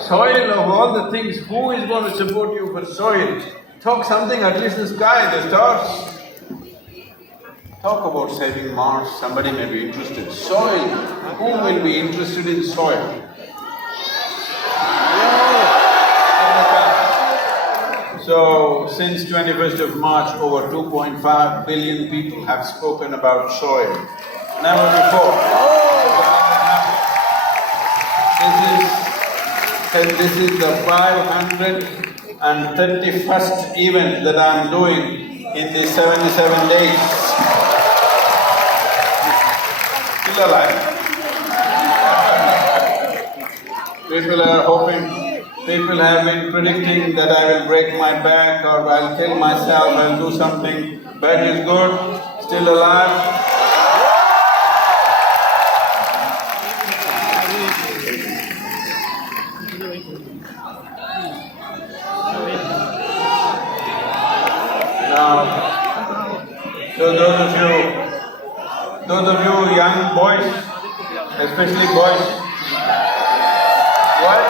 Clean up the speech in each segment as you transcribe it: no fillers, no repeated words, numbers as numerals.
Soil of all the things, who is going to support you for soil? Talk something, at least the sky, the stars. Talk about saving Mars, somebody may be interested. Soil, who will be interested in soil? So, since 21st of March, over 2.5 billion people have spoken about soil. Never before. This is the 531st event that I'm doing in these 77 days. Still alive. People are hoping, people have been predicting that I will break my back or I'll kill myself, I'll do something. Back is good, still alive. Now, so those of you young boys, especially boys, what?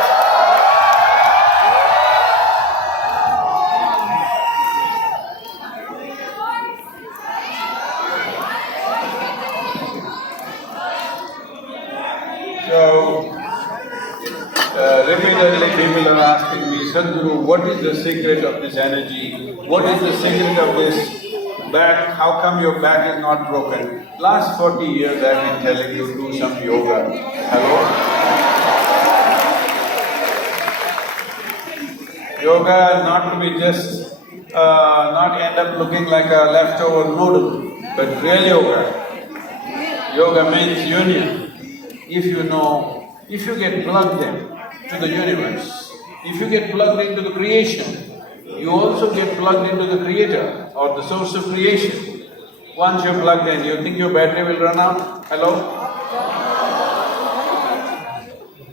So, repeatedly people are asking me, Sadhguru, what is the secret of this energy? What is the secret of this back? How come your back is not broken? Last 40 years I've been telling you, do some yoga. Hello? Yoga not to be just, not end up looking like a leftover noodle, but real yoga. Yoga means union. If you know, if you get plugged in to the universe, if you get plugged into the creation, you also get plugged into the creator or the source of creation. Once you're plugged in, you think your battery will run out? Hello?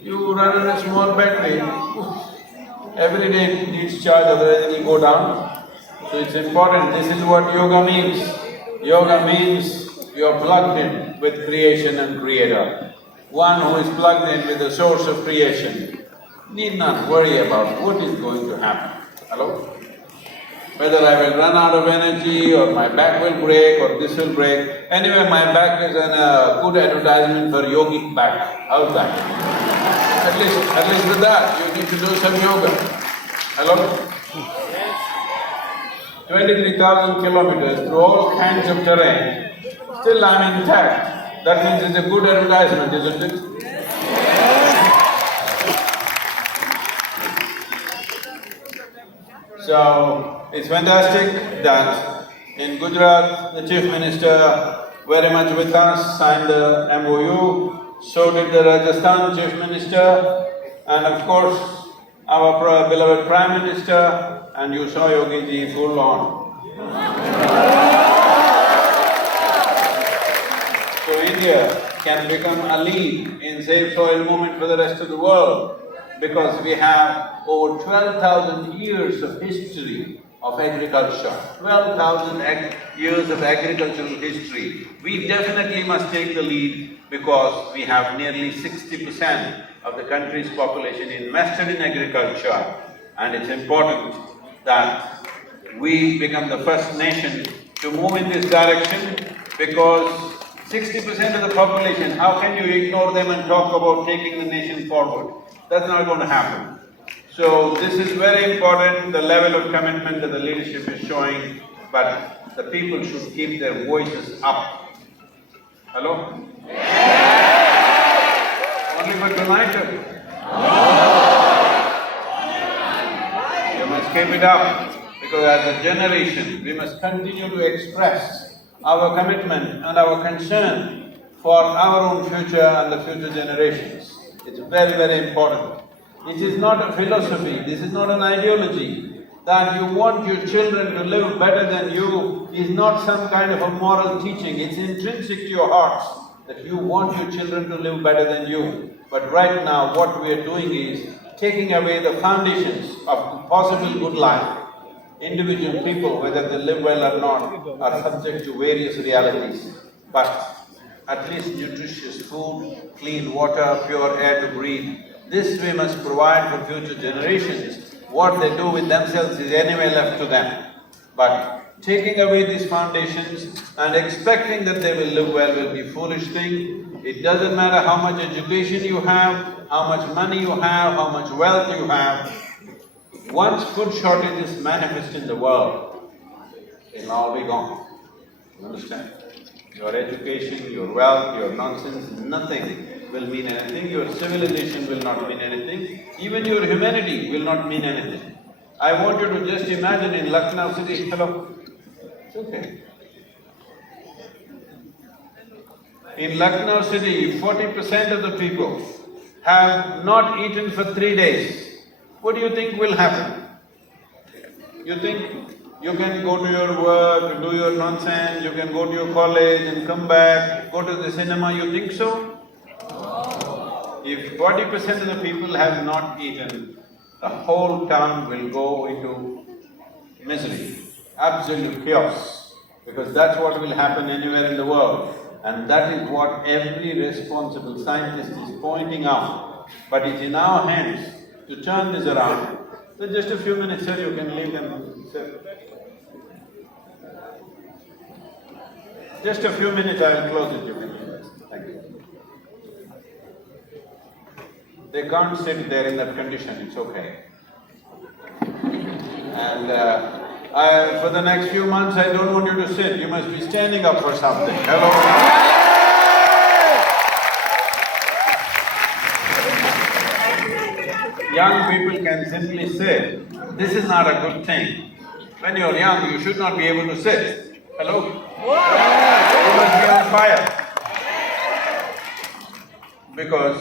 You run on a small battery, every day it needs charge, otherwise it will go down. So it's important, this is what yoga means. Yoga means you're plugged in with creation and creator. One who is plugged in with the source of creation need not worry about what is going to happen. Hello? Whether I will run out of energy or my back will break or this will break. Anyway, my back is a good advertisement for yogic back. How's that? At least with that, you need to do some yoga. Hello? 23,000 kilometers through all kinds of terrain, still I'm intact. That means it's a good advertisement, isn't it? So, it's fantastic that in Gujarat, the Chief Minister very much with us signed the MOU, so did the Rajasthan Chief Minister, and of course, our beloved Prime Minister, and you saw Yogi ji full on. So India can become a lead in Save Soil movement for the rest of the world because we have over 12,000 years of history of agriculture, 12,000 years of agricultural history. We definitely must take the lead because we have nearly 60% of the country's population invested in agriculture, and it's important that we become the first nation to move in this direction because 60% of the population, how can you ignore them and talk about taking the nation forward? That's not going to happen. So this is very important, the level of commitment that the leadership is showing, but the people should keep their voices up. Hello? Only for tonight? You must keep it up, because as a generation, we must continue to express our commitment and our concern for our own future and the future generations. It's very, very important. It is not a philosophy, this is not an ideology. That you want your children to live better than you is not some kind of a moral teaching, it's intrinsic to your hearts that you want your children to live better than you. But right now, what we are doing is taking away the foundations of possible good life. Individual people, whether they live well or not, are subject to various realities. But at least nutritious food, clean water, pure air to breathe, This we must provide for future generations. What they do with themselves is anyway left to them. But taking away these foundations and expecting that they will live well will be a foolish thing. It doesn't matter how much education you have, how much money you have, how much wealth you have. Once food shortages manifest in the world, it'll all be gone. You understand? Your education, your wealth, your nonsense, nothing will mean anything. Your civilization will not mean anything. Even your humanity will not mean anything. I want you to just imagine in Lucknow city, hello, it's okay. In Lucknow city, 40% of the people have not eaten for 3 days. What do you think will happen? You think you can go to your work, do your nonsense, you can go to your college and come back, go to the cinema, you think so? If 40% of the people have not eaten, the whole town will go into misery, absolute chaos, because that's what will happen anywhere in the world. And that is what every responsible scientist is pointing out. But it's in our hands to turn this around. So just a few minutes, sir, you can leave them, sir. Just a few minutes, I will close it, you can leave it. Thank you. They can't sit there in that condition, it's okay. And for the next few months, I don't want you to sit, you must be standing up for something. Hello? Young people can simply say, this is not a good thing. When you're young, you should not be able to sit. Hello? You must be on fire. Because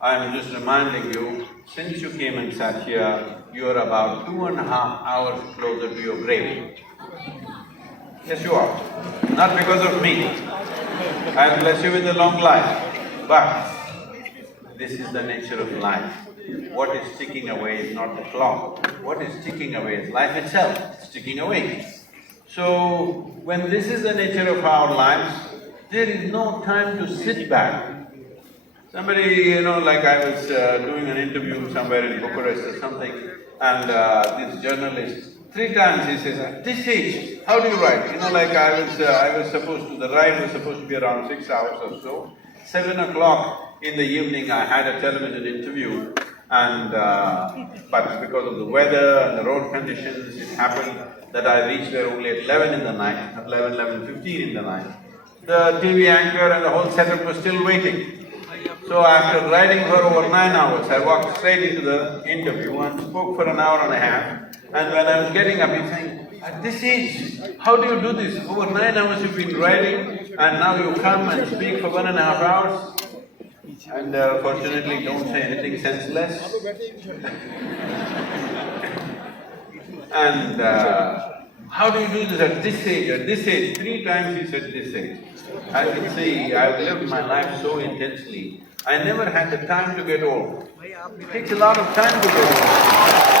I'm just reminding you, since you came and sat here, you're about 2.5 hours closer to your grave. Yes, you are. Not because of me. I'll bless you with a long life. But this is the nature of life. What is ticking away is not the clock. What is ticking away is life itself. It's ticking away. So, when this is the nature of our lives, there is no time to sit back. Somebody, like I was doing an interview somewhere in Bucharest or something, and this journalist, 3 times he says, at this age, how do you write? Like I was supposed to, the ride was supposed to be around 6 hours or so. 7 o'clock in the evening, I had a television interview, and but because of the weather and the road conditions, it happened that I reached there only at 11 in the night, 11:15 in the night. The TV anchor and the whole setup was still waiting. So after riding for over 9 hours, I walked straight into the interview and spoke for an hour and a half. And when I was getting up, he's saying, at this age, how do you do this? Over 9 hours you've been riding and now you come and speak for 1.5 hours? And fortunately, don't say anything senseless. And how do you do this at this age? At this age, 3 times he said this age. I can see, I've lived my life so intensely. I never had the time to get old. It takes a lot of time to get old.